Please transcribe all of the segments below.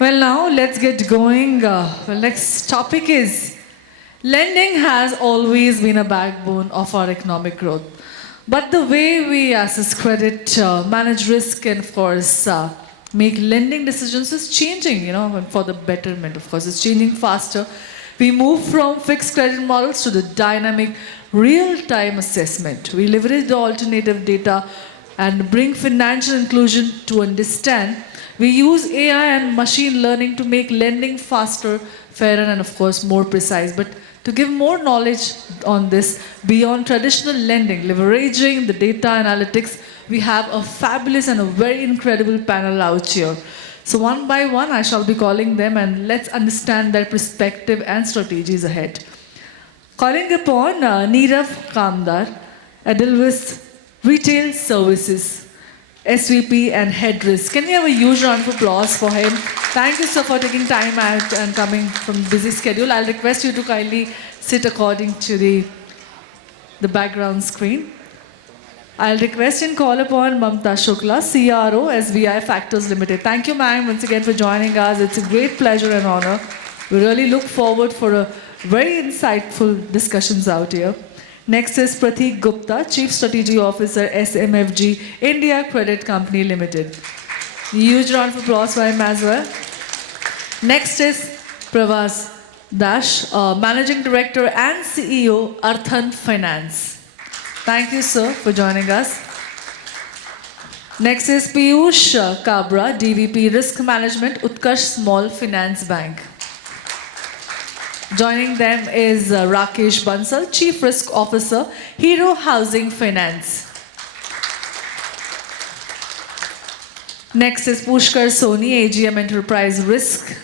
Well, now let's get going. Next topic is lending has always been a backbone of our economic growth. But the way we assess credit, manage risk, and of course, make lending decisions is changing, and for the betterment, of course. It's changing faster. We move from fixed credit models to the dynamic real time assessment. We leverage the alternative data and bring financial inclusion to understand. We use AI and machine learning to make lending faster, fairer, and of course more precise. But to give more knowledge on this beyond traditional lending, leveraging the data analytics, we have a fabulous and a very incredible panel out here. So one by one, I shall be calling them and let's understand their perspective and strategies ahead. Calling upon Neerav Kamdar, Edelweiss Retail Services, SVP and Head Risk. Can we have a huge round of applause for him? Thank you, sir, for taking time out and coming from busy schedule. I'll request you to kindly sit according to the background screen. I'll request and call upon Mamta Shukla, CRO, SBI Factors Limited. Thank you, ma'am, once again for joining us. It's a great pleasure and honor. We really look forward for a very insightful discussions out here. Next is Prateek Gupta, Chief Strategy Officer, SMFG India Credit Company Limited. Huge round of applause for him as well. Next is Pravas Dash, Managing Director and CEO, Arthan Finance. Thank you, sir, for joining us. Next is Piyush Kabra, DVP Risk Management, Utkarsh Small Finance Bank. Joining them is Rakesh Bansal, Chief Risk Officer, Hero Housing Finance. Next is Pushkar Soni, AGM Enterprise Risk,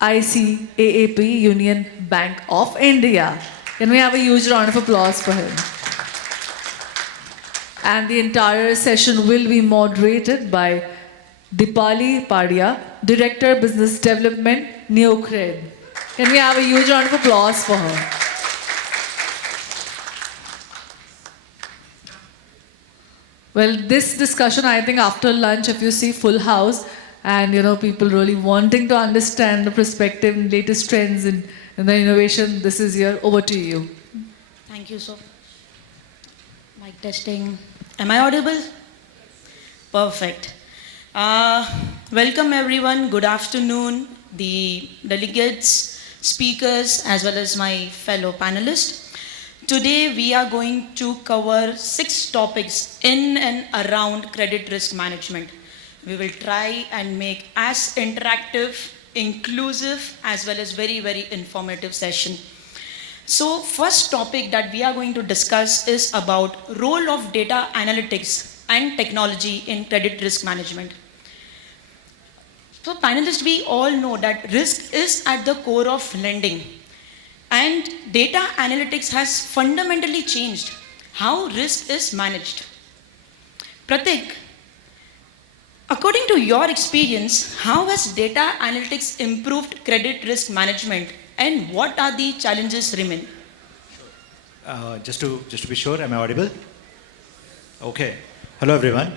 ICAAP Union Bank of India. Can we have a huge round of applause for him? And the entire session will be moderated by Dipali Padia, Director Business Development, Neocred. Can we have a huge round of applause for her? Well, this discussion, I think after lunch, if you see full house and people really wanting to understand the perspective and latest trends in the innovation, this is here. Over to you. Thank you, sir. Mic testing. Am I audible? Perfect. Welcome everyone. Good afternoon, the delegates, speakers, as well as my fellow panelists. Today we are going to cover 6 topics in and around credit risk management. We will try and make as interactive, inclusive, as well as very, very informative session. So first topic that we are going to discuss is about role of data analytics and technology in credit risk management. So panelists, we all know that risk is at the core of lending, and data analytics has fundamentally changed how risk is managed. Prateek, according to your experience, how has data analytics improved credit risk management and what are the challenges remain? Just to be sure, am I audible? Okay. Hello everyone.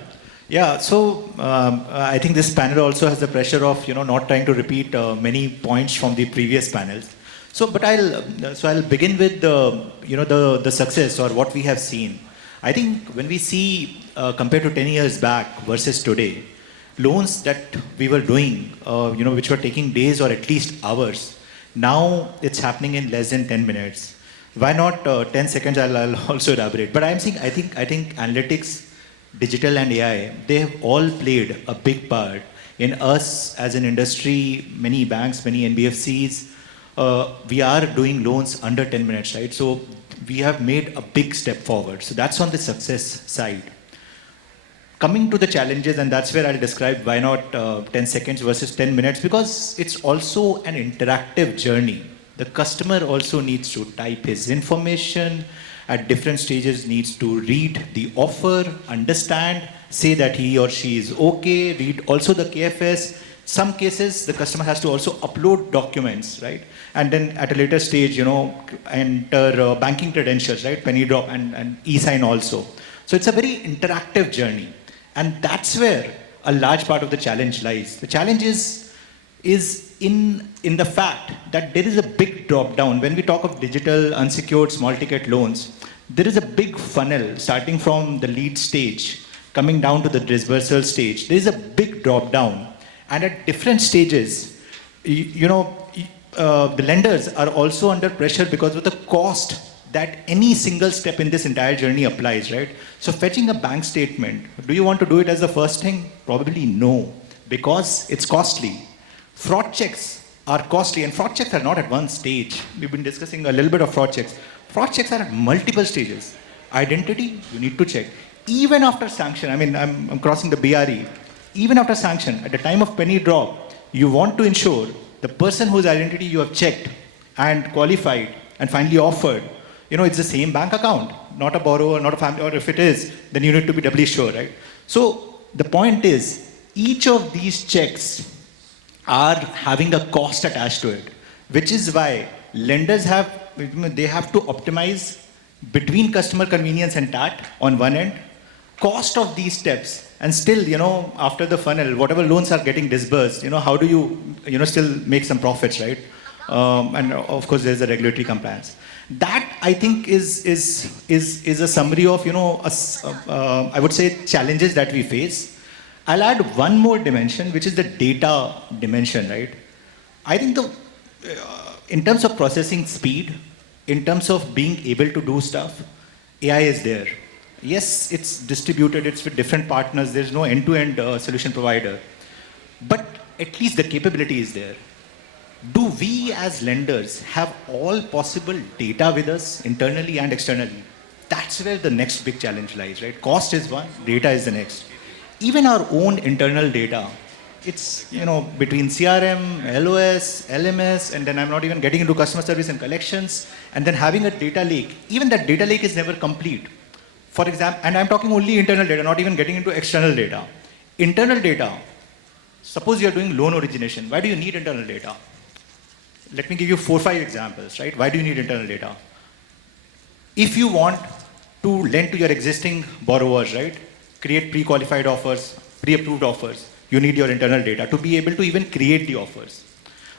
Yeah, so I think this panel also has the pressure of not trying to repeat many points from the previous panels. But I'll begin with the success or what we have seen. I think when we see compared to 10 years back versus today, loans that we were doing, which were taking days or at least hours, now it's happening in less than 10 minutes. Why not 10 seconds? I'll also elaborate. But I think analytics, digital and AI, they have all played a big part in us as an industry. Many banks, many NBFCs, we are doing loans under 10 minutes, right? So we have made a big step forward. So that's on the success side. Coming to the challenges, and that's where I'll describe why not 10 seconds versus 10 minutes, because it's also an interactive journey. The customer also needs to type his information, at different stages needs to read the offer, understand, say that he or she is okay, read also the KFS. Some cases, the customer has to also upload documents, right? And then at a later stage, enter banking credentials, right? Penny drop and e-sign also. So it's a very interactive journey. And that's where a large part of the challenge lies. The challenge is is in the fact that there is a big drop down. When we talk of digital, unsecured, small ticket loans, there is a big funnel starting from the lead stage, coming down to the dispersal stage. There is a big drop down. And at different stages, the lenders are also under pressure because of the cost that any single step in this entire journey applies, right? So fetching a bank statement, do you want to do it as the first thing? Probably no, because it's costly. Fraud checks are costly, and fraud checks are not at one stage. We've been discussing a little bit of fraud checks. Fraud checks are at multiple stages. Identity, you need to check. Even after sanction, I mean, I'm crossing the BRE. Even after sanction, at the time of penny drop, you want to ensure the person whose identity you have checked and qualified and finally offered, it's the same bank account, not a borrower, not a family, or if it is, then you need to be doubly sure, right? So the point is, each of these checks are having a cost attached to it, which is why lenders have to optimize between customer convenience and TAT on one end, cost of these steps, and still, after the funnel, whatever loans are getting disbursed, how do you, still make some profits, right? And of course, there's the regulatory compliance. That I think is a summary of, I would say, challenges that we face. I'll add one more dimension, which is the data dimension, right? I think in terms of processing speed, in terms of being able to do stuff, AI is there. Yes, it's distributed, it's with different partners, there's no end-to-end solution provider. But at least the capability is there. Do we as lenders have all possible data with us internally and externally? That's where the next big challenge lies, right? Cost is one, data is the next. Even our own internal data, it's, between CRM, LOS, LMS, and then I'm not even getting into customer service and collections, and then having a data lake. Even that data lake is never complete. For example, and I'm talking only internal data, not even getting into external data. Internal data, suppose you're doing loan origination. Why do you need internal data? Let me give you 4 or 5 examples, right? Why do you need internal data? If you want to lend to your existing borrowers, right? Create pre-qualified offers, pre-approved offers, you need your internal data to be able to even create the offers.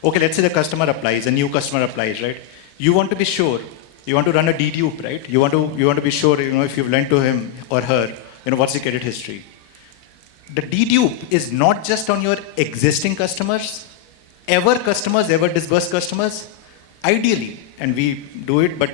Okay, let's say the customer applies, a new customer applies, right? You want to be sure, you want to run a dedupe, right? You want to be sure, if you've lent to him or her, what's the credit history. The dedupe is not just on your existing customers, ever disbursed customers, ideally, and we do it, but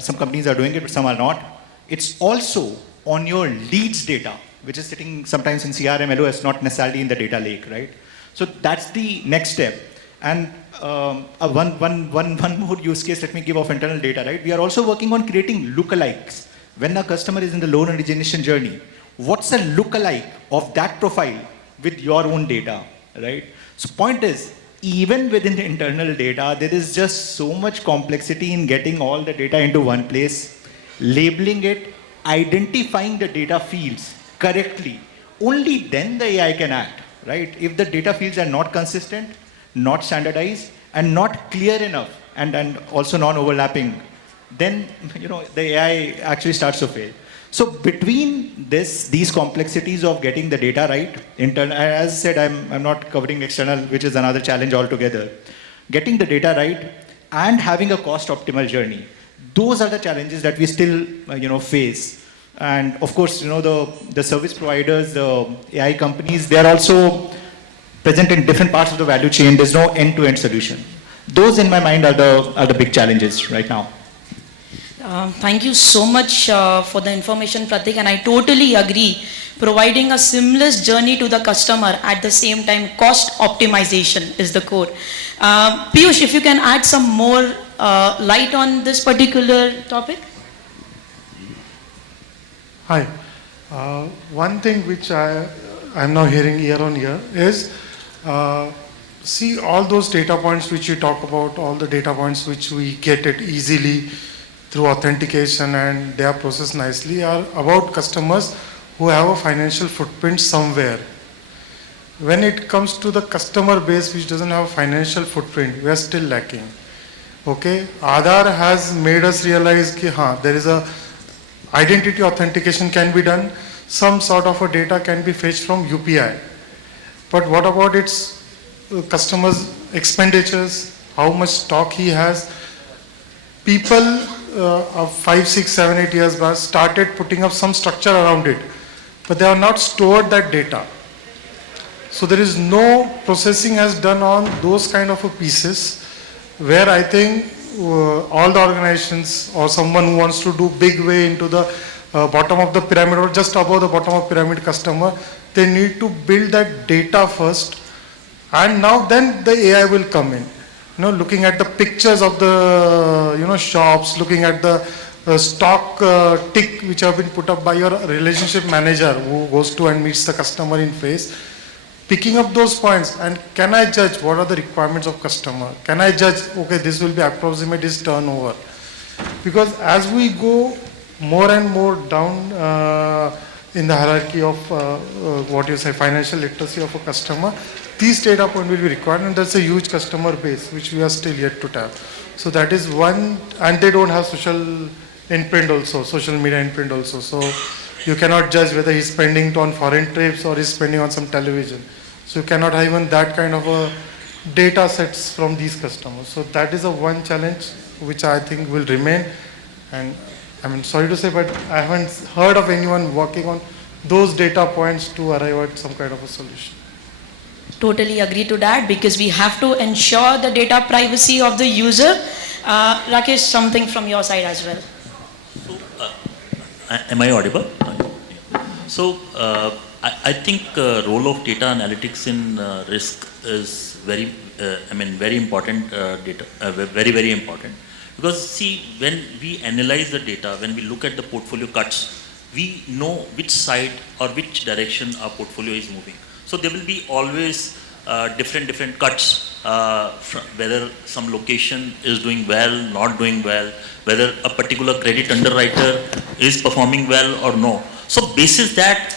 some companies are doing it, but some are not. It's also on your leads data, which is sitting sometimes in CRM, LOS, not necessarily in the data lake, right? So that's the next step. And one more use case, let me give of internal data, right? We are also working on creating lookalikes. When a customer is in the loan origination journey, what's a lookalike of that profile with your own data, right? So point is, even within the internal data, there is just so much complexity in getting all the data into one place, labeling it, identifying the data fields correctly. Only then the AI can act, right? If the data fields are not consistent, not standardized, and not clear enough, and also non-overlapping, then the AI actually starts to fail. So between these complexities of getting the data right, as I said, I'm not covering external, which is another challenge altogether. Getting the data right and having a cost optimal journey, those are the challenges that we still face. And of course, the service providers, the AI companies, they are also present in different parts of the value chain. There's no end-to-end solution. Those, in my mind, are the big challenges right now. Thank you so much for the information, Pratik, and I totally agree. Providing a seamless journey to the customer at the same time, cost optimization is the core. Piyush, if you can add some more light on this particular topic. Hi. One thing which I'm now hearing year on year is, see all those data points which you talk about, all the data points which we get it easily through authentication and they are processed nicely are about customers who have a financial footprint somewhere. When it comes to the customer base which doesn't have a financial footprint, we are still lacking. Okay, Aadhaar has made us realize that there is a identity authentication can be done, some sort of a data can be fetched from UPI. But what about its customer's expenditures, how much stock he has. People of 5, 6, 7, 8 years back started putting up some structure around it, but they have not stored that data. So there is no processing has done on those kind of a pieces where I think all the organizations or someone who wants to do big way into the bottom of the pyramid or just above the bottom of pyramid customer, they need to build that data first, and now then the AI will come in. Looking at the pictures of the shops, looking at the stock tick which have been put up by your relationship manager who goes to and meets the customer in face, picking up those points, and can I judge what are the requirements of customer? Can I judge, okay, this will be approximate his turnover? Because as we go more and more down in the hierarchy of what you say financial literacy of a customer, these data points will be required, and that's a huge customer base which we are still yet to tap. So that is one, and they don't have social imprint also, social media imprint also. So you cannot judge whether he's spending on foreign trips or he's spending on some television. So you cannot have even that kind of a data sets from these customers. So that is a one challenge which I think will remain. And I mean, sorry to say, but I haven't heard of anyone working on those data points to arrive at some kind of a solution. Totally agree to that, because we have to ensure the data privacy of the user. Rakesh, something from your side as well. Am I audible? So I think role of data analytics in risk is very important data, very important. Because see, when we analyze the data, when we look at the portfolio cuts, we know which side or which direction our portfolio is moving. So there will be always different cuts, whether some location is doing well, not doing well, whether a particular credit underwriter is performing well or no. So basis that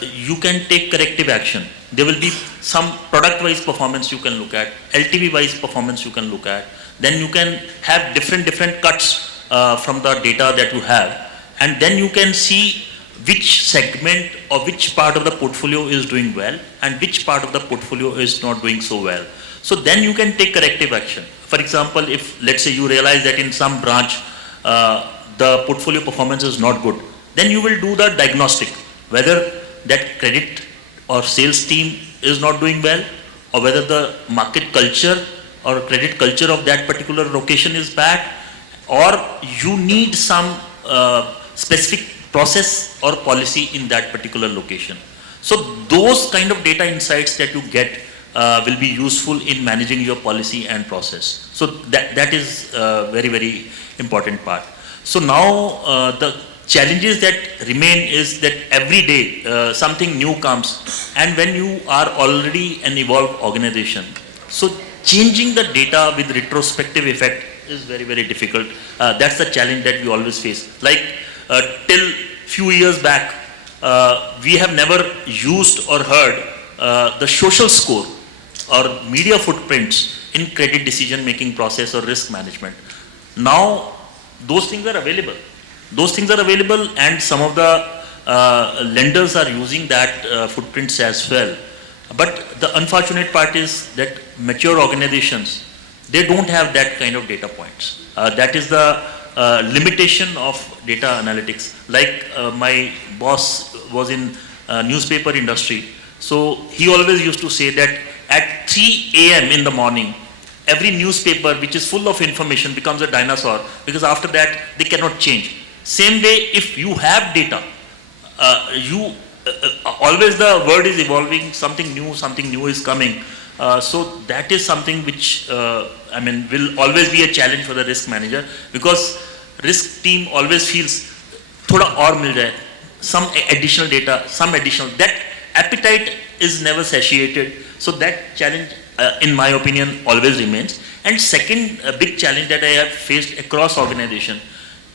you can take corrective action. There will be some product-wise performance you can look at, LTV-wise performance you can look at. Then you can have different cuts from the data that you have, and then you can see which segment or which part of the portfolio is doing well and which part of the portfolio is not doing so well. So then you can take corrective action. For example, if let's say you realize that in some branch the portfolio performance is not good, then you will do the diagnostic whether that credit or sales team is not doing well, or whether the market culture or credit culture of that particular location is bad, or you need some specific process or policy in that particular location. So those kind of data insights that you get will be useful in managing your policy and process. So that is a very important part. So now the challenges that remain is that every day something new comes, and when you are already an evolved organization, so changing the data with retrospective effect is very difficult. That's the challenge that we always face. Like till few years back, we have never used or heard the social score or media footprints in credit decision making process or risk management. Now those things are available. And some of the lenders are using that footprints as well. But the unfortunate part is that mature organizations, they don't have that kind of data points. That is the limitation of data analytics. Like my boss was in newspaper industry, so he always used to say that at 3 a.m. in the morning, every newspaper which is full of information becomes a dinosaur, because after that they cannot change. Same way, if you have data, always the world is evolving, something new is coming. So that is something which will always be a challenge for the risk manager, because risk team always feels thoda aur mil jaye, some additional data, that appetite is never satiated. So that challenge in my opinion always remains. And second big challenge that I have faced across organization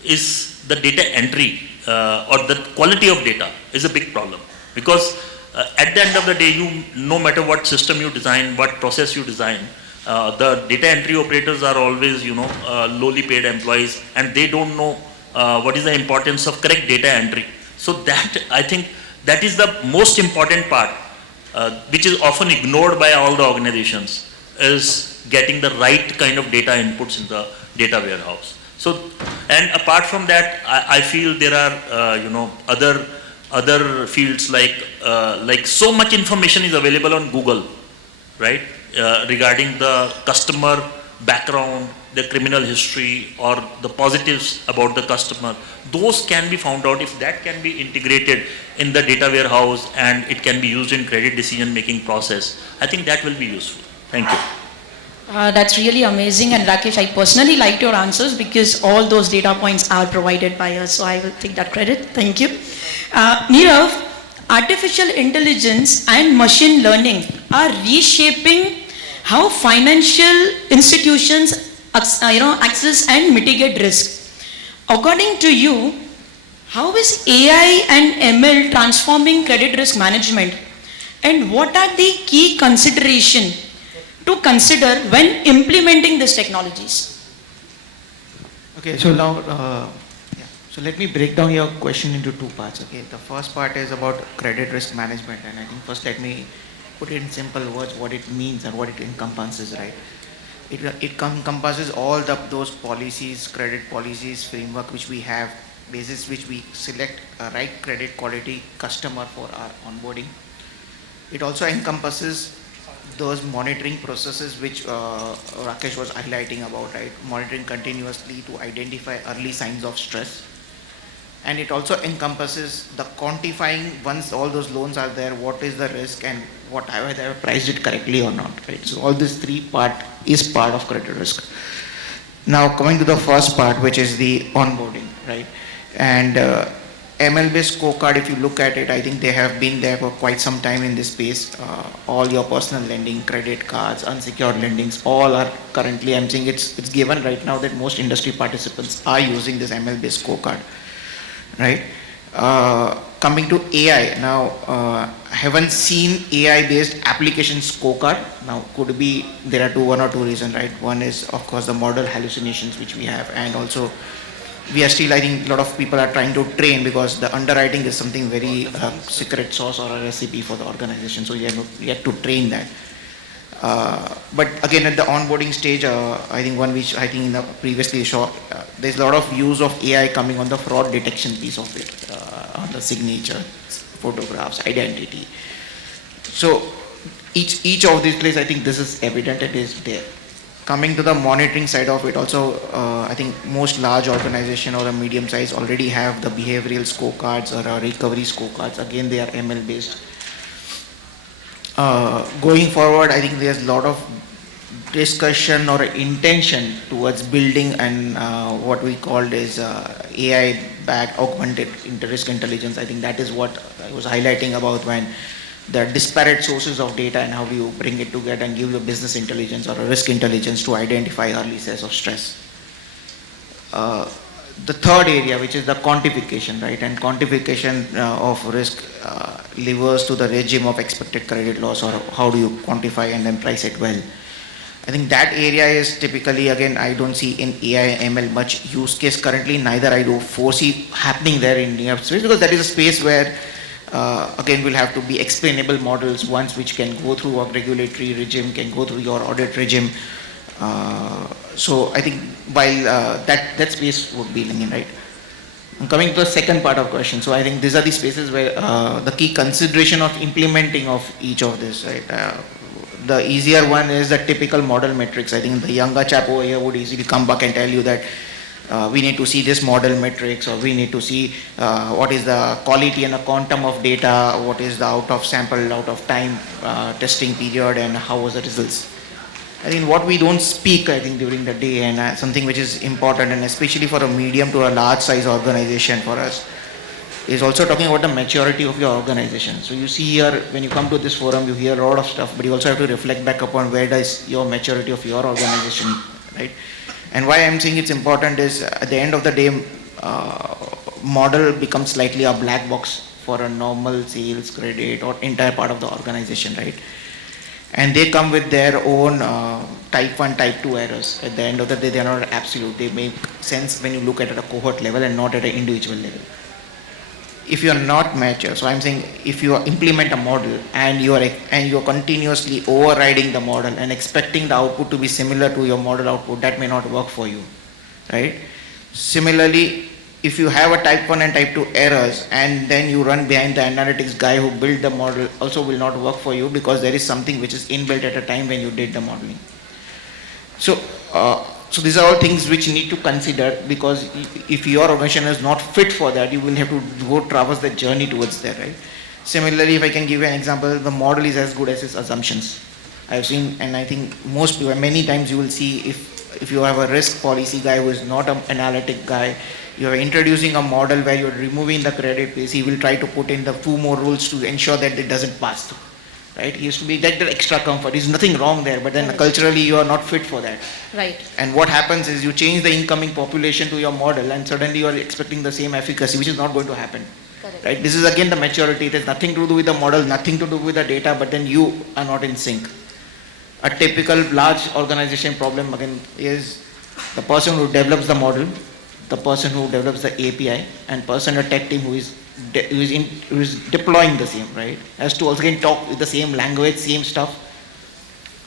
is the data entry or the quality of data is a big problem, because at the end of the day, no matter what system you design, what process you design, the data entry operators are always lowly paid employees, and they don't know what is the importance of correct data entry. So that, I think, that is the most important part. which is often ignored by all the organizations, is getting the right kind of data inputs in the data warehouse. So, and apart from that, I feel there are other fields like so much information is available on Google, right? Regarding the customer background, the criminal history, or the positives about the customer. Those can be found out. If that can be integrated in the data warehouse and it can be used in credit decision making process, I think that will be useful. Thank you. That's really amazing, and Rakesh, I personally liked your answers because all those data points are provided by us, so I will take that credit. Thank you. Nirav, artificial intelligence and machine learning are reshaping how financial institutions access and mitigate risk. According to you, how is AI and ML transforming credit risk management, and what are the key considerations to consider when implementing these technologies? Okay, so now, so let me break down your question into two parts. Okay, the first part is about credit risk management, and I think first let me put it in simple words what it means and what it encompasses, right? It encompasses all those policies, credit policies, framework which we have, basis which we select a right credit quality customer for our onboarding. It also encompasses those monitoring processes which Rakesh was highlighting about, right? Monitoring continuously to identify early signs of stress. And it also encompasses the quantifying once all those loans are there, what is the risk and what have they priced it correctly or not, right? So all these three part is part of credit risk. Now coming to the first part, which is the onboarding, right? And ML-based scorecard, if you look at it, I think they have been there for quite some time in this space. All your personal lending, credit cards, unsecured lendings, all are currently, I'm saying it's given right now that most industry participants are using this ML-based scorecard, right? Coming to AI, now I haven't seen AI-based application scorecard. Now could be, there are one or two reasons, right? One is of course the model hallucinations which we have, and also we are still, I think a lot of people are trying to train because the underwriting is something very secret sauce or a recipe for the organization. So you have to train that. But again, at the onboarding stage, I think one which I think in the previously short, there's a lot of use of AI coming on the fraud detection piece of it, on the signature, photographs, identity. So each of these places, I think this is evident, it is there. Coming to the monitoring side of it also, I think most large organization or a medium size already have the behavioral scorecards or recovery scorecards. Again, they are ML based. Going forward, I think there's a lot of discussion or intention towards building and what we called is AI backed augmented risk intelligence. I think that is what I was highlighting about when the disparate sources of data and how you bring it together and give you business intelligence or a risk intelligence to identify early signs of stress. The third area, which is the quantification, right? And quantification of risk levers to the regime of expected credit loss, or how do you quantify and then price it well. I think that area is typically, again, I don't see in AI ML much use case currently, neither I do foresee happening there in near space, because that is a space where again we'll have to be explainable models once which can go through a regulatory regime, can go through your audit regime. So I think while that space would be linear, right? I'm coming to the second part of question. So I think these are the spaces where the key consideration of implementing of each of this, right? The easier one is the typical model metrics. I think the younger chap over here would easily come back and tell you that we need to see this model metrics, or we need to see what is the quality and the quantum of data, what is the out of sample, out of time testing period, and how was the results. I think what we don't speak, I think, during the day, and something which is important, and especially for a medium to a large size organization for us, is also talking about the maturity of your organization. So you see here, when you come to this forum, you hear a lot of stuff, but you also have to reflect back upon where does your maturity of your organization, right? And why I'm saying it's important is at the end of the day, model becomes slightly a black box for a normal sales, credit, or entire part of the organization, right? And they come with their own type 1, type 2 errors. At the end of the day, they are not absolute. They make sense when you look at a cohort level and not at an individual level. if you are not mature, so I'm saying if you implement a model and you are continuously overriding the model and expecting the output to be similar to your model output, that may not work for you, right? Similarly, if you have a type 1 and type 2 errors and then you run behind the analytics guy who built the model, also will not work for you, because there is something which is inbuilt at a time when you did the modeling. So, so these are all things which you need to consider, because if your organization is not fit for that, you will have to go traverse the journey towards that, right? Similarly, if I can give you an example, the model is as good as its assumptions. I've seen, and I think most people, many times you will see, if you have a risk policy guy who is not an analytic guy, you are introducing a model where you are removing the credit piece, he will try to put in the 2 more rules to ensure that it doesn't pass through. Right? He used to be that extra comfort. There's nothing wrong there, but then Right. culturally you are not fit for that. Right. And what happens is you change the incoming population to your model, and suddenly you are expecting the same efficacy, which is not going to happen. Correct. Right? This is again the maturity. It has nothing to do with the model, nothing to do with the data, but then you are not in sync. A typical large organization problem again is the person who develops the model, the person who develops the API, and person a tech team who is deploying the same, right? Has to also again talk with the same language, same stuff.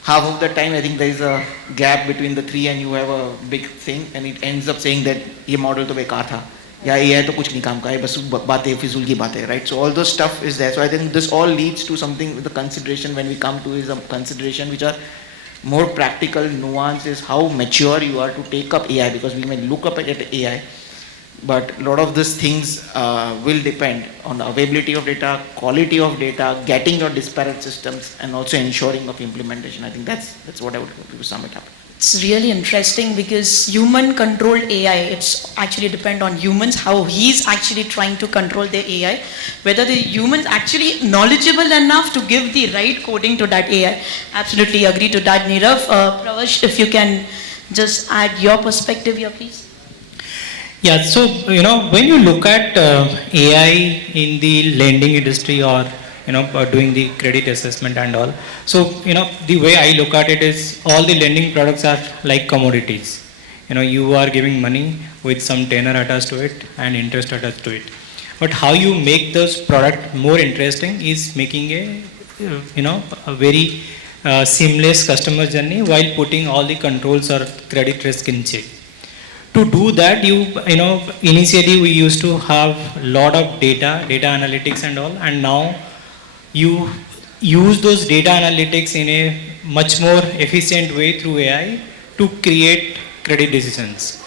Half of the time I think there is a gap between the three and you have a big thing, and it ends up saying that ये model तो बेकार था, या ये है तो कुछ नहीं काम का है, बस बातें फिजूल की बातें, right? So all those stuff is there. So I think this all leads to something with the consideration when we come to is a consideration which are more practical, nuance is how mature you are to take up AI, because we may look up at AI, but a lot of these things will depend on the availability of data, quality of data, getting your disparate systems, and also ensuring of implementation. I think that's what I would to sum it up. It's really interesting because human controlled AI, it's actually depend on humans, how he's actually trying to control the AI, whether the humans actually knowledgeable enough to give the right coding to that AI. Absolutely agree to that, Nirav. Pravash, if you can just add your perspective here, please. Yeah, so when you look at AI in the lending industry, or doing the credit assessment and all, so the way I look at it is all the lending products are like commodities. You are giving money with some tenor attached to it and interest attached to it. But how you make those product more interesting is making a very seamless customer journey while putting all the controls or credit risk in check. To do that, initially we used to have a lot of data analytics and all, and now you use those data analytics in a much more efficient way through AI to create credit decisions.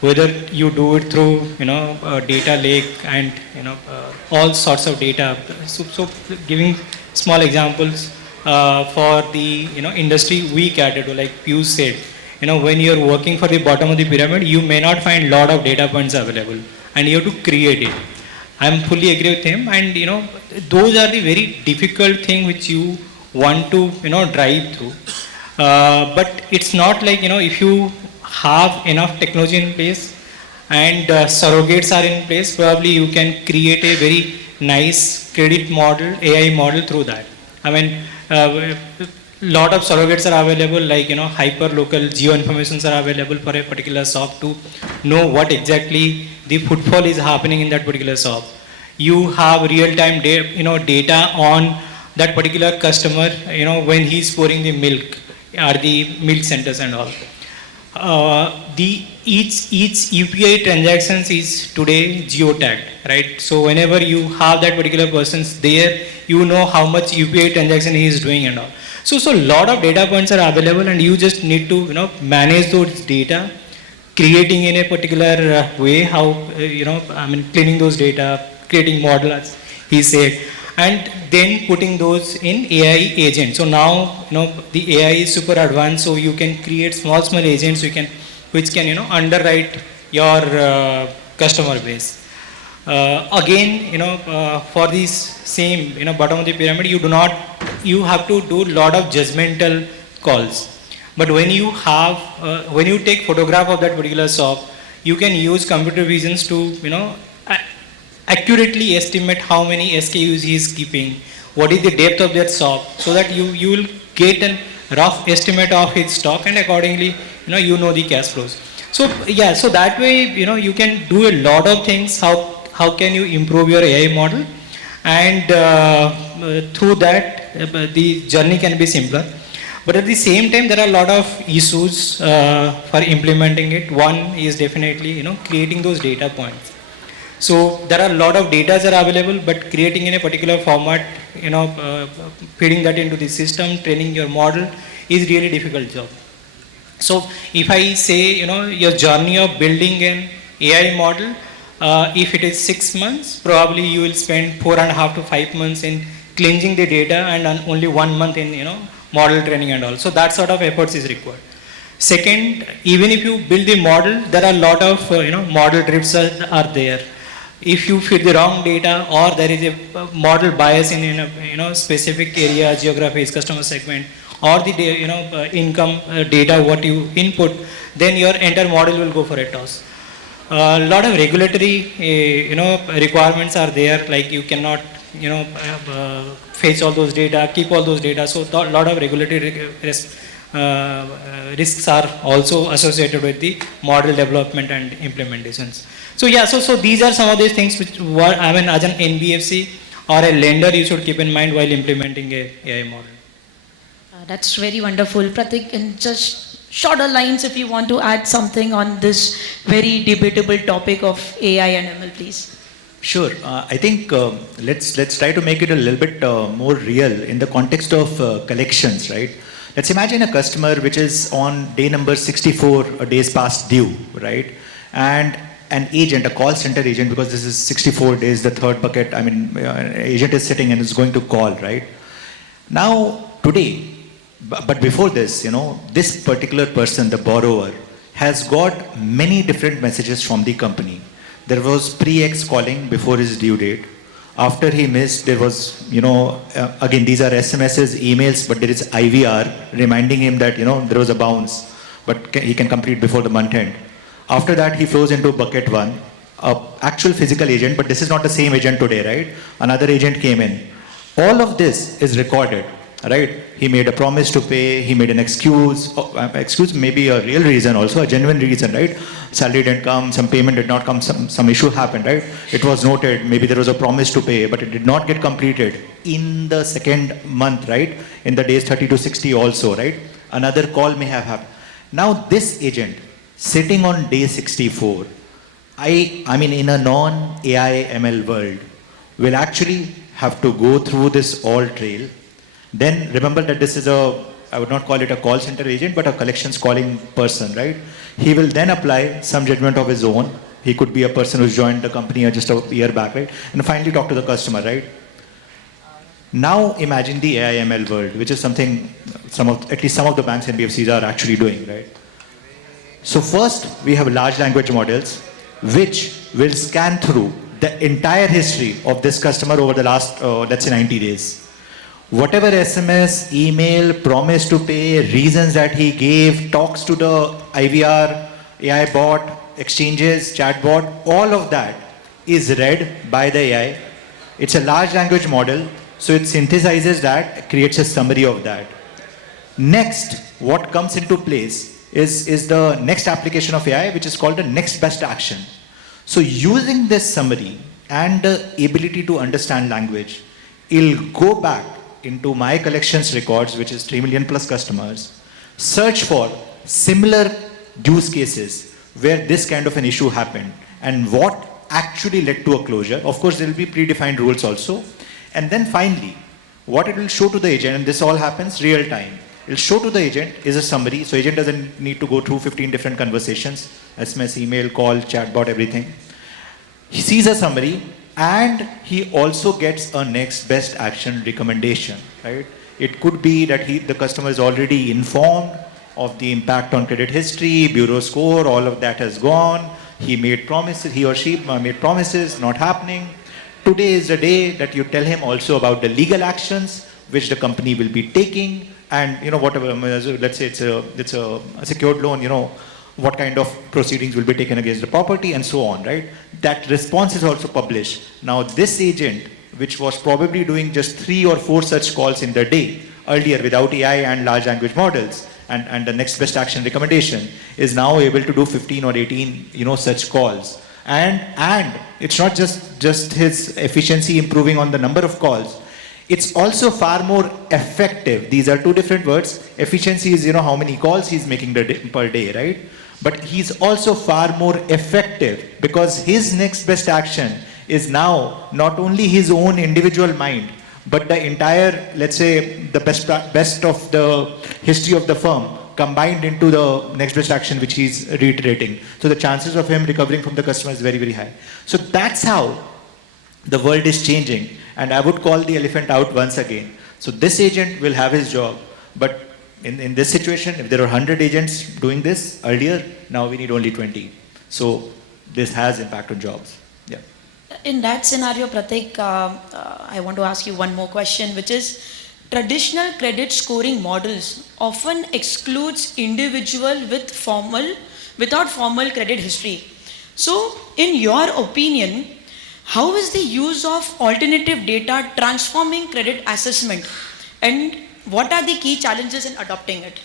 Whether you do it through, a data lake and, all sorts of data. So giving small examples for the, industry we cater to, like Piyush said, when you're working for the bottom of the pyramid, you may not find a lot of data points available, and you have to create it. I'm fully agree with him, and those are the very difficult thing which you want to drive through. But it's not like if you have enough technology in place and surrogates are in place, probably you can create a very nice credit model, AI model through that. I mean, lot of surrogates are available, like hyper local geo informations are available for a particular shop to know what exactly the footfall is happening in that particular shop. You have real time data on that particular customer, when he's pouring the milk, or the milk centers and all. Each UPI transactions is today geotagged, right? So whenever you have that particular person's there, you know how much UPI transaction he is doing and all. So a lot of data points are available, and you just need to manage those data, creating in a particular way how cleaning those data, creating models, he said, and then putting those in AI agents. So now the AI is super advanced, so you can create small agents which can underwrite your customer base. Again, for this same bottom of the pyramid, you have to do a lot of judgmental calls. But when you have when you take photograph of that particular shop, you can use computer visions to accurately estimate how many SKUs he is keeping, what is the depth of that shop, so that you will get a rough estimate of his stock, and accordingly the cash flows. So yeah, so that way you can do a lot of things, how can you improve your AI model, and through that the journey can be simpler. But at the same time, there are a lot of issues for implementing it. One is definitely, creating those data points. So there are a lot of data that are available, but creating in a particular format, feeding that into the system, training your model is really difficult job. So if I say, your journey of building an AI model, if it is 6 months, probably you will spend 4.5 to 5 months in cleansing the data, and only 1 month in, model training and all. So that sort of efforts is required. Second, even if you build the model, there are a lot of, model drifts are there. If you feed the wrong data, or there is a model bias in a specific area, geographies, customer segment, or the income data what you input, then your entire model will go for a toss. A lot of regulatory requirements are there, like you cannot fetch all those data, keep all those data. So a lot of regulatory risks are also associated with the model development and implementations. So yeah, so these are some of these things which as an NBFC or a lender you should keep in mind while implementing a AI model. That's very wonderful. Pratik, in just shorter lines, if you want to add something on this very debatable topic of AI and ML, please. Sure. I think let's try to make it a little bit more real in the context of collections, right? Let's imagine a customer which is on day number 64, days past due, right? And an agent, a call center agent, because this is 64 days, the third bucket, agent is sitting and is going to call, right? Now, today, but before this, this particular person, the borrower, has got many different messages from the company. There was pre-X calling before his due date. After he missed, there was, again, these are SMSs, emails, but there is IVR reminding him that, there was a bounce, but he can complete before the month end. After that, he flows into bucket one, actual physical agent, but this is not the same agent today, right? Another agent came in. All of this is recorded, right? He made a promise to pay, he made an excuse maybe a real reason also, a genuine reason, right? Salary didn't come, some payment did not come, some issue happened, right? It was noted, maybe there was a promise to pay, but it did not get completed in the second month, right? In the days 30 to 60 also, right? Another call may have happened. Now this agent, sitting on day 64, I mean in a non-AI ML world, will actually have to go through this all trail. Then remember that this is I would not call it a call center agent, but a collections calling person, right? He will then apply some judgment of his own. He could be a person who's joined the company just a year back, right? And finally talk to the customer, right? Now imagine the AI ML world, which is something at least some of the banks and BFCs are actually doing, right? So first, we have large language models, which will scan through the entire history of this customer over the last, let's say 90 days. Whatever SMS, email, promise to pay, reasons that he gave, talks to the IVR, AI bot, exchanges, chatbot, all of that is read by the AI. It's a large language model, so it synthesizes that, creates a summary of that. Next, what comes into place is the next application of AI, which is called the next best action. So using this summary and the ability to understand language, it'll go back into my collections records, which is 3 million plus customers, search for similar use cases where this kind of an issue happened and what actually led to a closure. Of course, there will be predefined rules also. And then finally, what it will show to the agent, and this all happens real time, it will show to the agent is a summary. So agent doesn't need to go through 15 different conversations, SMS, email, call, chatbot, everything. He sees a summary, and he also gets a next best action recommendation, right? It could be that the customer is already informed of the impact on credit history, bureau score, all of that has gone. He made promises, he or she made promises, not happening. Today is the day that you tell him also about the legal actions which the company will be taking, and whatever, let's say it's a secured loan, what kind of proceedings will be taken against the property and so on, right? That response is also published. Now this agent, which was probably doing just 3 or 4 such calls in the day earlier without AI and large language models and the next best action recommendation, is now able to do 15 or 18, such calls. And it's not just his efficiency improving on the number of calls. It's also far more effective. These are two different words. Efficiency is, how many calls he's making per day, right? But he's also far more effective because his next best action is now not only his own individual mind, but the entire, let's say, the best of the history of the firm combined into the next best action which he's reiterating. So the chances of him recovering from the customer is very, very high. So that's how the world is changing. And I would call the elephant out once again. So this agent will have his job, but in this situation, if there are 100 agents doing this earlier, now we need only 20. So this has impact on jobs. Yeah. In that scenario, Pratik, I want to ask you one more question, which is traditional credit scoring models often excludes individual without formal credit history. So, in your opinion, how is the use of alternative data transforming credit assessment, and what are the key challenges in adopting it?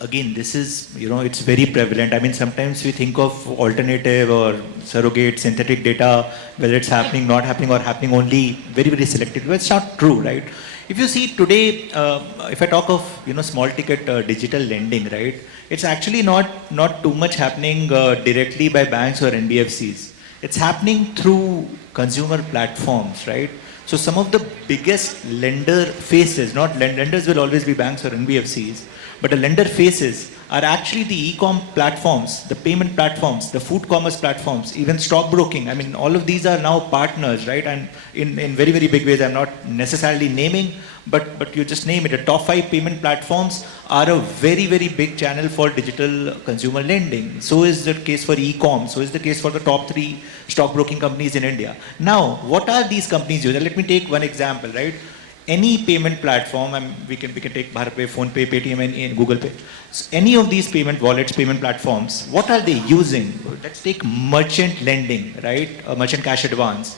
Again, this is, it's very prevalent. I mean, sometimes we think of alternative or surrogate synthetic data, whether it's happening, not happening, or happening only very, very selective. But it's not true, right? If you see today, if I talk of, small ticket digital lending, right? It's actually not too much happening directly by banks or NBFCs. It's happening through consumer platforms, right? So some of the biggest lender faces, not lenders will always be banks or NBFCs, but the lender faces are actually the e-com platforms, the payment platforms, the food commerce platforms, even stockbroking. I mean, all of these are now partners, right? And in very, very big ways, I'm not necessarily naming, but you just name it. The top 5 payment platforms are a very, very big channel for digital consumer lending. So is the case for e-com. So is the case for the top 3 stockbroking companies in India. Now, what are these companies using? Let me take one example, right? Any payment platform, and we can take BharatPe, PhonePe, Paytm, and Google Pay. So any of these payment wallets, payment platforms, what are they using? Let's take merchant lending, right? Merchant cash advance.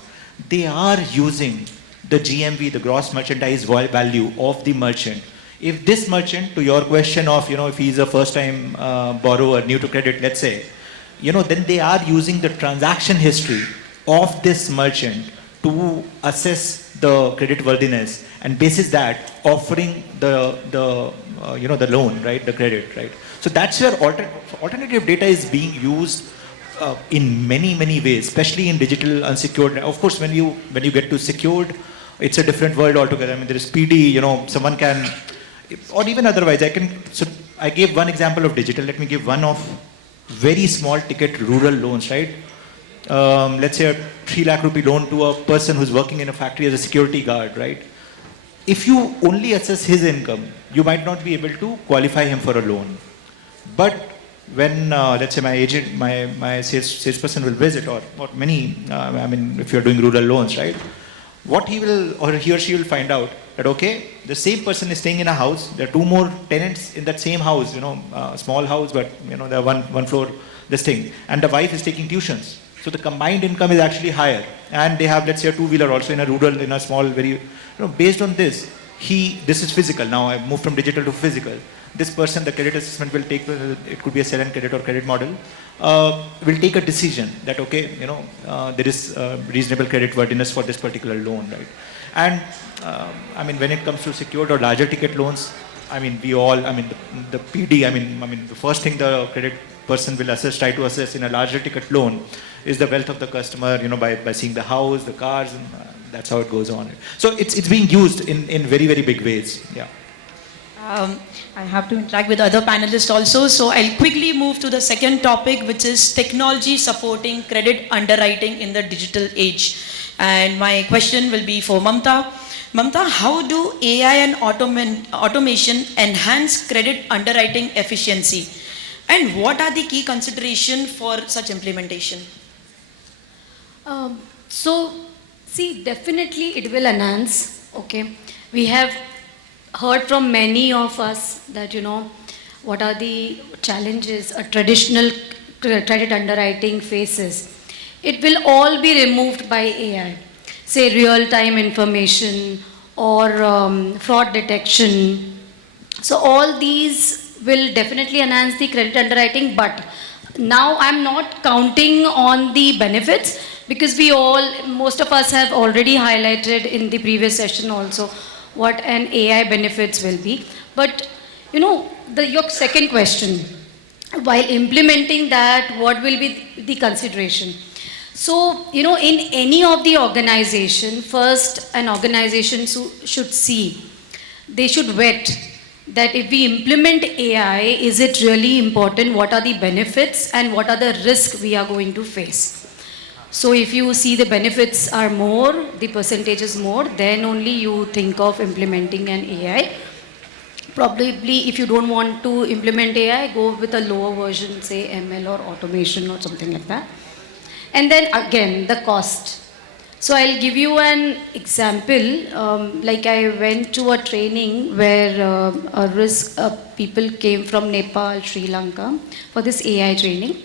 They are using the GMV, the gross merchandise value of the merchant. If this merchant, to your question of, if he's a first-time borrower, new to credit, let's say, then they are using the transaction history of this merchant to assess the credit worthiness, and basis that offering the loan, right, the credit, right. So that's where alternative data is being used in many ways, especially in digital unsecured. Of course, when you get to secured, it's a different world altogether. I mean, there is PD, someone can, or even otherwise. So I gave one example of digital. Let me give one of very small ticket rural loans, right? Let's say a 3 lakh rupee loan to a person who's working in a factory as a security guard, right? If you only assess his income, you might not be able to qualify him for a loan. But when, let's say my agent, my salesperson will visit, or many, if you're doing rural loans, right? What he or she will find out that, okay, the same person is staying in a house, there are 2 more tenants in that same house, a small house, but, there are one floor, this thing, and the wife is taking tuitions. So the combined income is actually higher, and they have, let's say, a 2-wheeler also in a rural, in a small, very, based on this, this is physical. Now I moved from digital to physical. This person, the credit assessment will take, it could be a sell and credit or credit model, will take a decision that, okay, there is reasonable credit worthiness for this particular loan, right? And when it comes to secured or larger ticket loans, we all, the PD, the first thing the credit person will try to assess in a larger ticket loan is the wealth of the customer, by seeing the house, the cars, and that's how it goes on. So it's being used in very, very big ways. Yeah. I have to interact with other panelists also, so I'll quickly move to the second topic, which is technology supporting credit underwriting in the digital age. And my question will be for Mamta. Mamta, how do AI and automation enhance credit underwriting efficiency? And what are the key considerations for such implementation? Definitely it will enhance, okay. We have heard from many of us that, what are the challenges a traditional credit underwriting faces. It will all be removed by AI. Say real-time information or fraud detection. So all these will definitely enhance the credit underwriting, but now I'm not counting on the benefits because most of us have already highlighted in the previous session also what an AI benefits will be. But your second question, while implementing that, what will be the consideration? So, in any of the organization, first an organization should see, they should vet that if we implement AI, is it really important? What are the benefits and what are the risks we are going to face? So if you see the benefits are more, the percentage is more, then only you think of implementing an AI. Probably if you don't want to implement AI, go with a lower version, say ML or automation or something like that. And then again, the cost. So I'll give you an example. Like I went to a training where people came from Nepal, Sri Lanka for this AI training.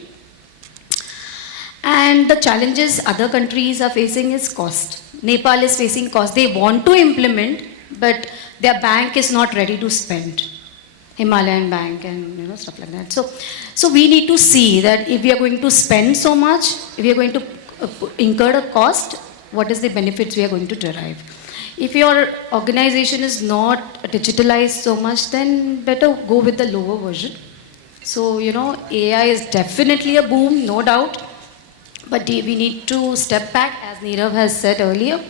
And the challenges other countries are facing is cost. Nepal is facing cost. They want to implement, but their bank is not ready to spend. Himalayan Bank and stuff like that. So we need to see that if we are going to spend so much, if we are going to incur a cost, what is the benefits we are going to derive? If your organization is not digitalized so much, then better go with the lower version. So, AI is definitely a boom, no doubt. But we need to step back, as Nirav has said earlier,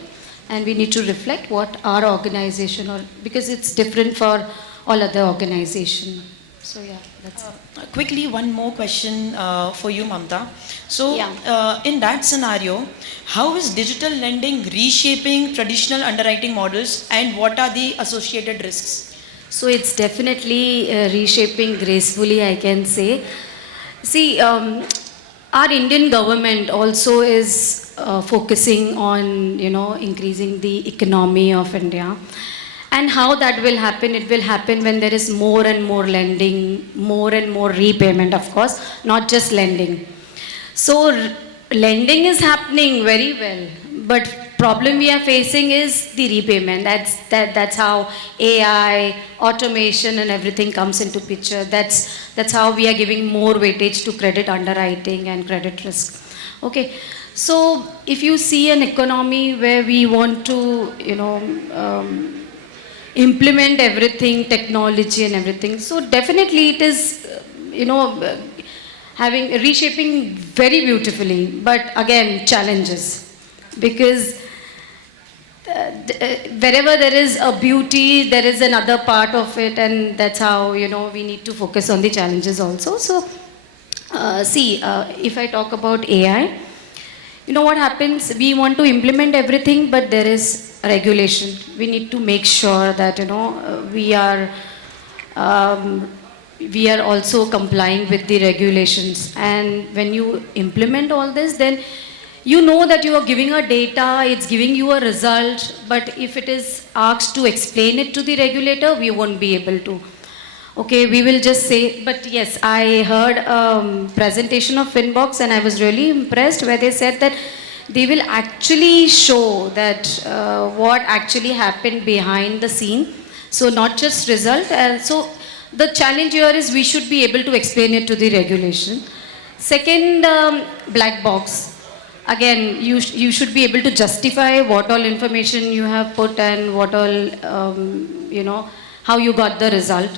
and we need to reflect what our organization, because it's different for all other organizations. So yeah, that's it. Quickly, one more question for you, Mamta. So, Yeah. in that scenario, how is digital lending reshaping traditional underwriting models, and what are the associated risks? So it's definitely reshaping gracefully, I can say. See, our Indian government also is focusing on, increasing the economy of India. And how that will happen? It will happen when there is more and more lending, more and more repayment, of course, not just lending. So lending is happening very well, but problem we are facing is the repayment. That's how AI, automation, and everything comes into picture. That's how we are giving more weightage to credit underwriting and credit risk. Okay, so if you see an economy where we want to, implement everything, technology and everything. So definitely it is, reshaping very beautifully, but again, challenges. Because wherever there is a beauty, there is another part of it, and that's how, we need to focus on the challenges also. So, if I talk about AI, what happens, we want to implement everything, but there is regulation. We need to make sure that, we are also complying with the regulations. And when you implement all this, then you know that you are giving a data, it's giving you a result, but if it is asked to explain it to the regulator, we won't be able to. Okay, we will just say, but yes, I heard a presentation of Finbox and I was really impressed where they said that they will actually show that what actually happened behind the scene. So not just result. And so the challenge here is we should be able to explain it to the regulation. Second, black box. Again, you should be able to justify what all information you have put and what all, how you got the result.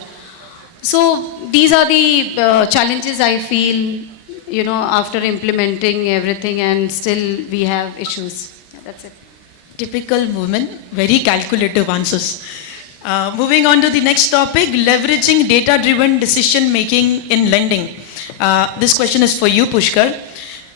So these are the challenges I feel, after implementing everything, and still we have issues. Yeah, that's it. Typical woman, very calculative answers. Moving on to the next topic, leveraging data-driven decision-making in lending. This question is for you, Pushkar.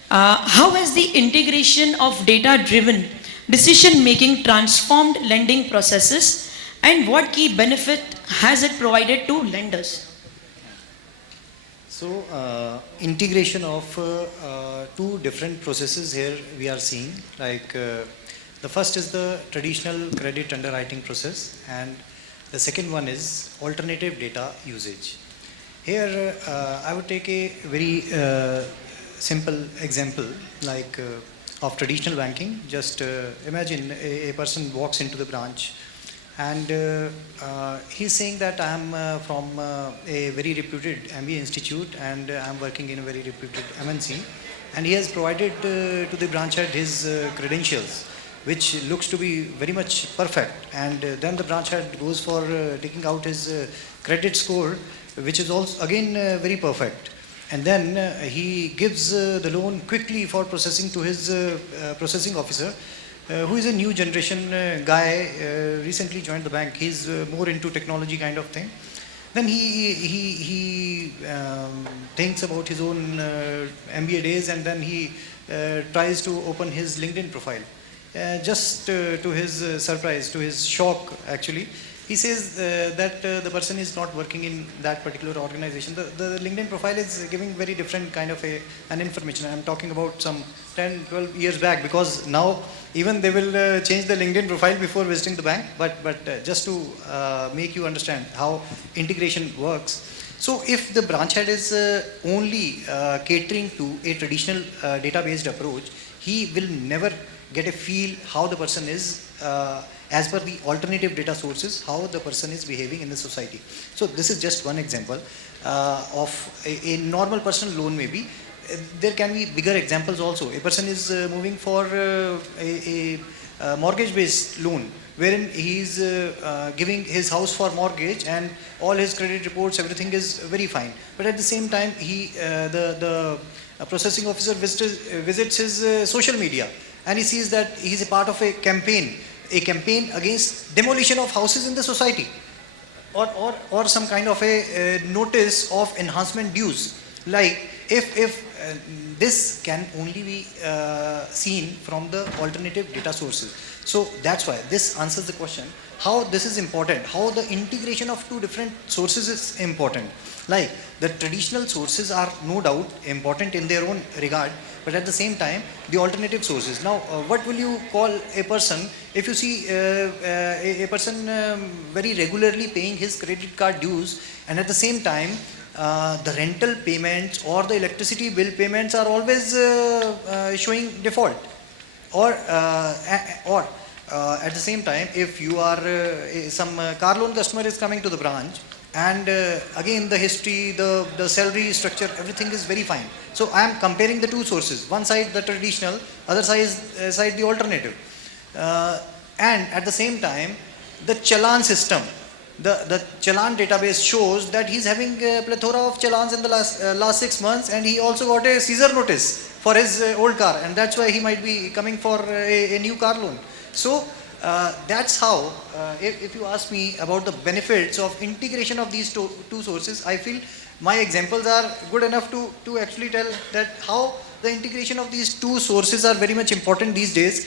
How has the integration of data-driven decision-making transformed lending processes, and what key benefit has it provided to lenders? So, integration of two different processes here we are seeing. Like the first is the traditional credit underwriting process, and the second one is alternative data usage. Here, I would take a very simple example like of traditional banking. Just imagine a person walks into the branch And he's saying that I'm from a very reputed MBA institute, and I'm working in a very reputed MNC. And he has provided to the branch head his credentials, which looks to be very much perfect. And then the branch head goes for taking out his credit score, which is also again very perfect. And then he gives the loan quickly for processing to his processing officer, who is a new generation guy, recently joined the bank. He's more into technology kind of thing. Then he thinks about his own MBA days, and then he tries to open his LinkedIn profile. Just to his surprise, to his shock actually, he says that the person is not working in that particular organization. The LinkedIn profile is giving very different kind of an information. I'm talking about some 10, 12 years back, because now even they will change the LinkedIn profile before visiting the bank. But just to make you understand how integration works. So if the branch head is only catering to a traditional data-based approach, he will never get a feel how the person is as per the alternative data sources, how the person is behaving in the society. So this is just one example of a normal personal loan maybe. There can be bigger examples also. A person is moving for a mortgage-based loan, wherein he is giving his house for mortgage, and all his credit reports, everything is very fine. But at the same time, the processing officer visits his social media, and he sees that he is a part of a campaign against demolition of houses in the society, or some kind of a notice of enhancement dues. Like if this can only be seen from the alternative data sources. So that's why this answers the question how this is important, how the integration of two different sources is important. Like the traditional sources are no doubt important in their own regard, but at the same time the alternative sources. Now what will you call a person if you see a person very regularly paying his credit card dues, and at the same time the rental payments or the electricity bill payments are always showing default, or at the same time if you are some car loan customer is coming to the branch, and again the history, the salary structure, everything is very fine. So I am comparing the two sources, one side the traditional, other side the alternative, and at the same time the challan system, the challan database shows that he's having a plethora of challans in the last 6 months, and he also got a seizure notice for his old car, and that's why he might be coming for a new car loan. So that's how, if you ask me about the benefits of integration of these two sources, I feel my examples are good enough to actually tell that how the integration of these two sources are very much important these days.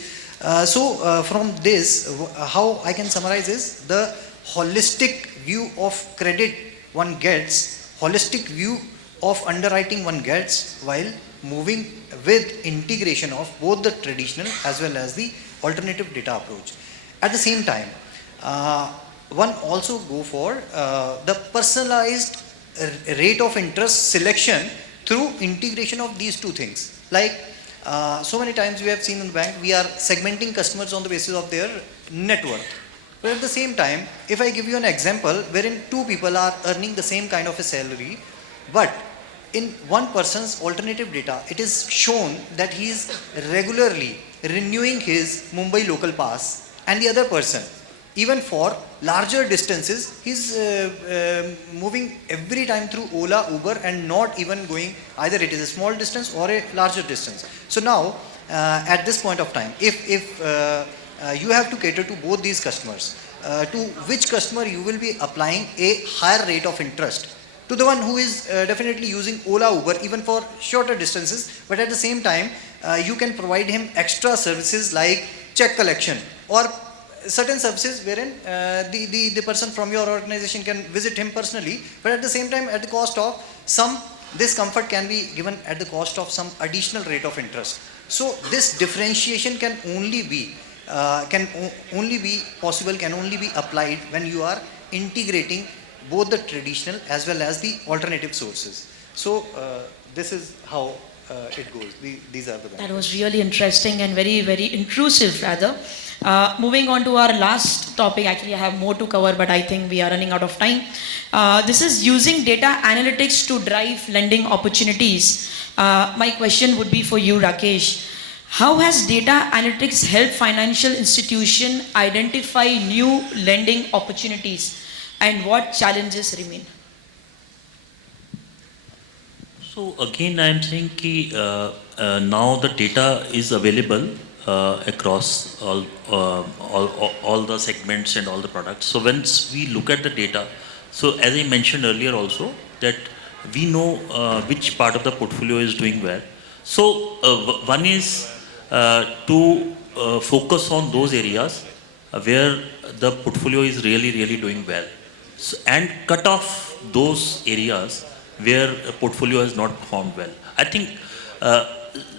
So from this, how I can summarize is the holistic view of credit one gets, holistic view of underwriting one gets while moving with integration of both the traditional as well as the alternative data approach. At the same time, one also go for the personalized rate of interest selection through integration of these two things. Like so many times we have seen in the bank, we are segmenting customers on the basis of their net worth. But at the same time, if I give you an example wherein two people are earning the same kind of a salary, but in one person's alternative data, it is shown that he is regularly renewing his Mumbai local pass, and the other person, even for larger distances, he's moving every time through Ola, Uber, and not even going, either it is a small distance or a larger distance. So now, at this point of time, if you have to cater to both these customers, to which customer you will be applying a higher rate of interest? To the one who is definitely using Ola, Uber, even for shorter distances, but at the same time, you can provide him extra services like check collection or certain services wherein the person from your organization can visit him personally, but at the same time, at the cost of this comfort can be given at the cost of some additional rate of interest. So this differentiation can only be possible, can only be applied when you are integrating both the traditional as well as the alternative sources. So this is how it goes. These are the benefits. That was really interesting and very, very intrusive rather. Moving on to our last topic, actually I have more to cover, but I think we are running out of time. This is using data analytics to drive lending opportunities. My question would be for you, Rakesh. How has data analytics helped financial institution identify new lending opportunities, and what challenges remain? So again, I am saying कि now the data is available across all the segments and all the products. So once we look at the data, so as I mentioned earlier also, that we know which part of the portfolio is doing well. So one is to focus on those areas where the portfolio is really doing well, so, and cut off those areas where a portfolio has not performed well. I think,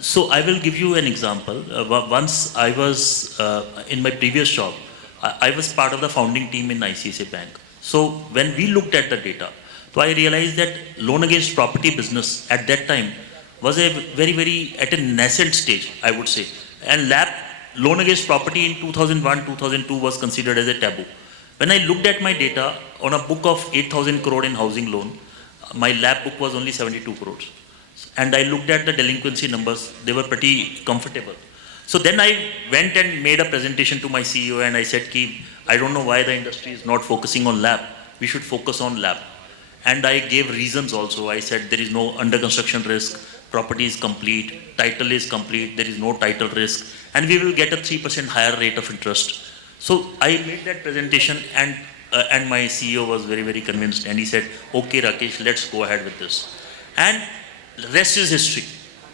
so I will give you an example. Once I was in my previous job, I was part of the founding team in ICICI Bank. So when we looked at the data, so I realized that loan against property business at that time was a very at a nascent stage, I would say. And loan against property in 2001, 2002 was considered as a taboo. When I looked at my data on a book of 8,000 crore in housing loan, my LAP book was only 72 crores. And I looked at the delinquency numbers, they were pretty comfortable. So then I went and made a presentation to my CEO and I said, I don't know why the industry is not focusing on LAP. We should focus on LAP. And I gave reasons also. I said there is no under construction risk, property is complete, title is complete, there is no title risk, and we will get a 3% higher rate of interest. So I made that presentation and my CEO was very convinced and he said, okay Rakesh, let's go ahead with this. And rest is history.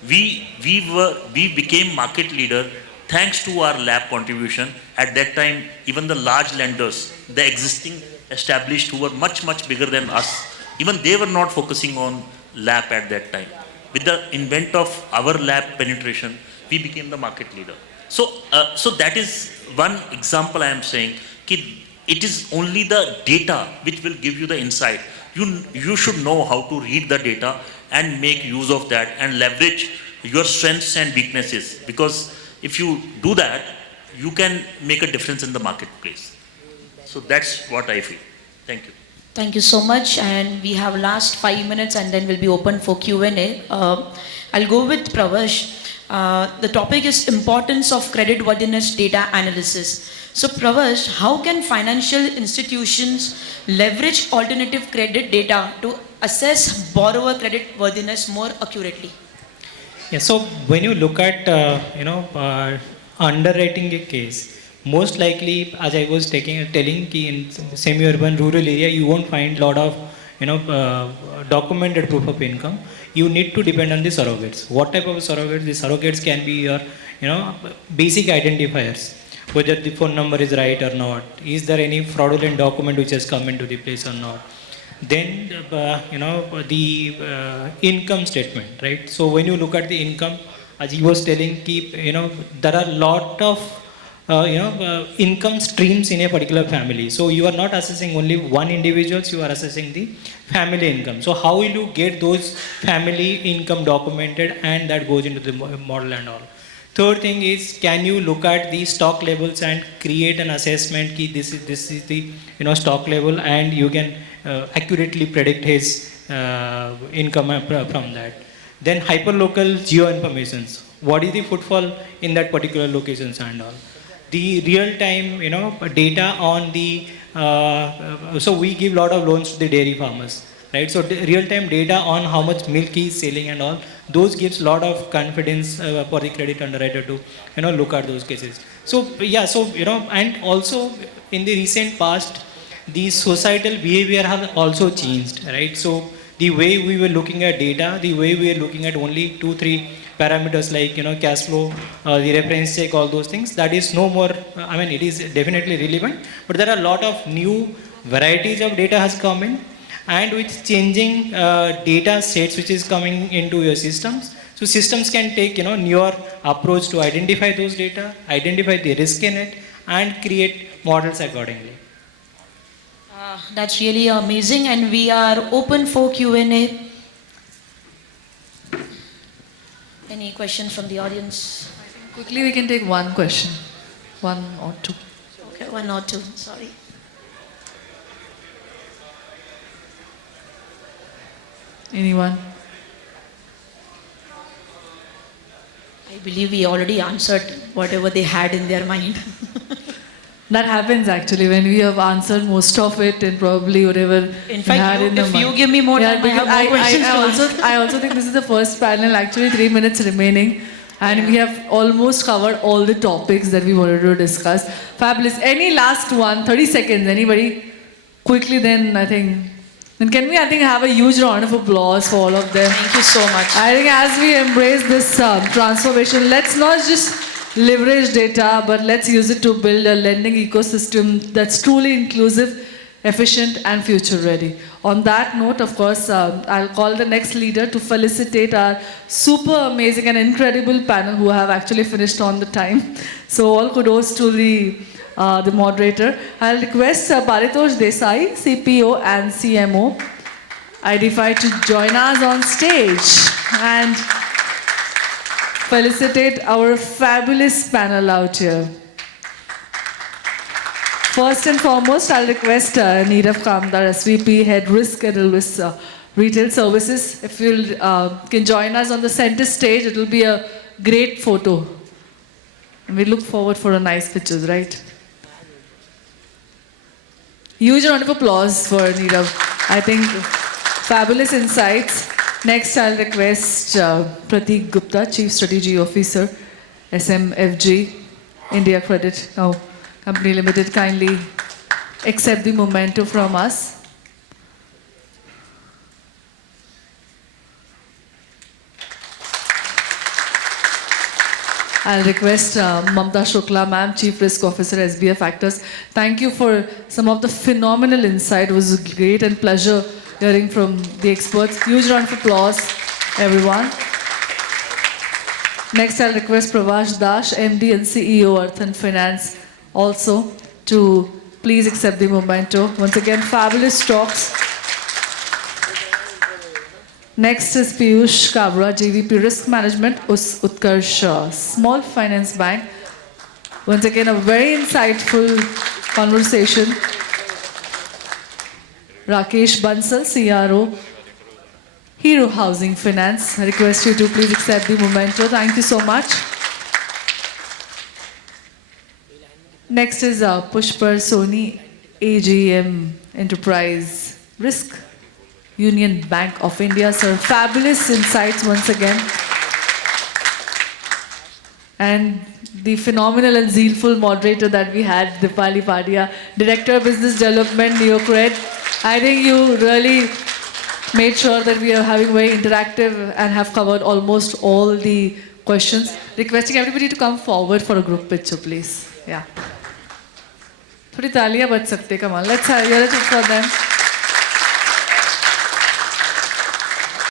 We became market leader thanks to our LAP contribution. At that time, even the large lenders, the existing established who were much bigger than us, even they were not focusing on LAP at that time. With the invent of our LAP penetration, we became the market leader. So that is one example I am saying. It is only the data which will give you the insight. You should know how to read the data and make use of that and leverage your strengths and weaknesses. Because if you do that, you can make a difference in the marketplace. So that's what I feel. Thank you. Thank you so much. And we have last 5 minutes and then we'll be open for Q&A. I'll go with Pravash. The topic is importance of creditworthiness data analysis. So Pravash, how can financial institutions leverage alternative credit data to assess borrower creditworthiness more accurately? Yeah, so when you look at underwriting a case, most likely, as I was telling, in semi-urban rural area, you won't find a lot of documented proof of income. You need to depend on the surrogates. What type of surrogates? The surrogates can be your basic identifiers, whether the phone number is right or not. Is there any fraudulent document which has come into the place or not? Then the income statement, right? So when you look at the income, as he was telling, there are a lot of income streams in a particular family. So you are not assessing only one individual, you are assessing the family income. So how will you get those family income documented, and that goes into the model and all. Third thing is, can you look at the stock levels and create an assessment key this is the stock level, and you can accurately predict his income from that. Then hyperlocal geo informations. What is the footfall in that particular locations and all. The real-time, data on the, so we give a lot of loans to the dairy farmers, right? So real-time data on how much milk he is selling and all, those gives a lot of confidence for the credit underwriter to, look at those cases. So, yeah, so, and also in the recent past, the societal behavior has also changed, right? So the way we were looking at data, the way we are looking at only 2-3 parameters like cash flow, the reference check, all those things, that is no more, it is definitely relevant, but there are a lot of new varieties of data has come in, and with changing data sets which is coming into your systems. So systems can take newer approach to identify those data, identify the risk in it, and create models accordingly. That's really amazing, and we are open for Q&A. Any questions from the audience? I think quickly we can take one question. one or two. Okay, one or two, sorry. Anyone? I believe we already answered whatever they had in their mind. That happens actually when we have answered most of it and probably whatever In we fact, had in the if you mind. give me more Yeah, time, I have because more questions to ask. I also think this is the first panel, actually 3 minutes remaining. And we have almost covered all the topics that we wanted to discuss. Fabulous. Any last one? 30 seconds. Anybody? Quickly then, I think. Then can we, I think, have a huge round of applause for all of them. Thank you so much. I think as we embrace this transformation, let's not just leverage data, but let's use it to build a lending ecosystem that's truly inclusive, efficient, and future ready. On that note, of course, I'll call the next leader to felicitate our super amazing and incredible panel who have actually finished on the time. So all kudos to the moderator. I'll request Paritosh Desai, CPO and CMO, IDFI, to join us on stage and felicitate our fabulous panel out here. First and foremost, I'll request Neerav Kamdar, SVP, Head Risk at Elvis Retail Services. If you can join us on the center stage, it will be a great photo. And we look forward for a nice pictures, right? Huge round of applause for Neerav. I think fabulous insights. Next, I'll request Prateek Gupta, Chief Strategy Officer, SMFG, India Credit Now Company Limited, kindly accept the memento from us. I'll request Mamta Shukla, Ma'am, Chief Risk Officer, SBF Factors. Thank you for some of the phenomenal insight. It was great and pleasure hearing from the experts. Huge round of applause, everyone. Next, I'll request Pravash Dash, MD and CEO, Earth and Finance, also to please accept the memento. Once again, fabulous talks. Next is Piyush Kabra, JVP Risk Management, Utkarsh Small Finance Bank. Once again, a very insightful conversation. Rakesh Bansal, CRO, Hero Housing Finance. I request you to please accept the memento. Thank you so much. Next is Pushpar Soni, AGM Enterprise Risk, Union Bank of India. Sir, fabulous insights once again. And the phenomenal and zealful moderator that we had, Dipali Padia, Director of Business Development, NeoCred. I think you really made sure that we are having very interactive and have covered almost all the questions. Requesting everybody to come forward for a group picture, please. Yeah. थोड़ी तालियां बज सकते कमाल. Let's hear it for them.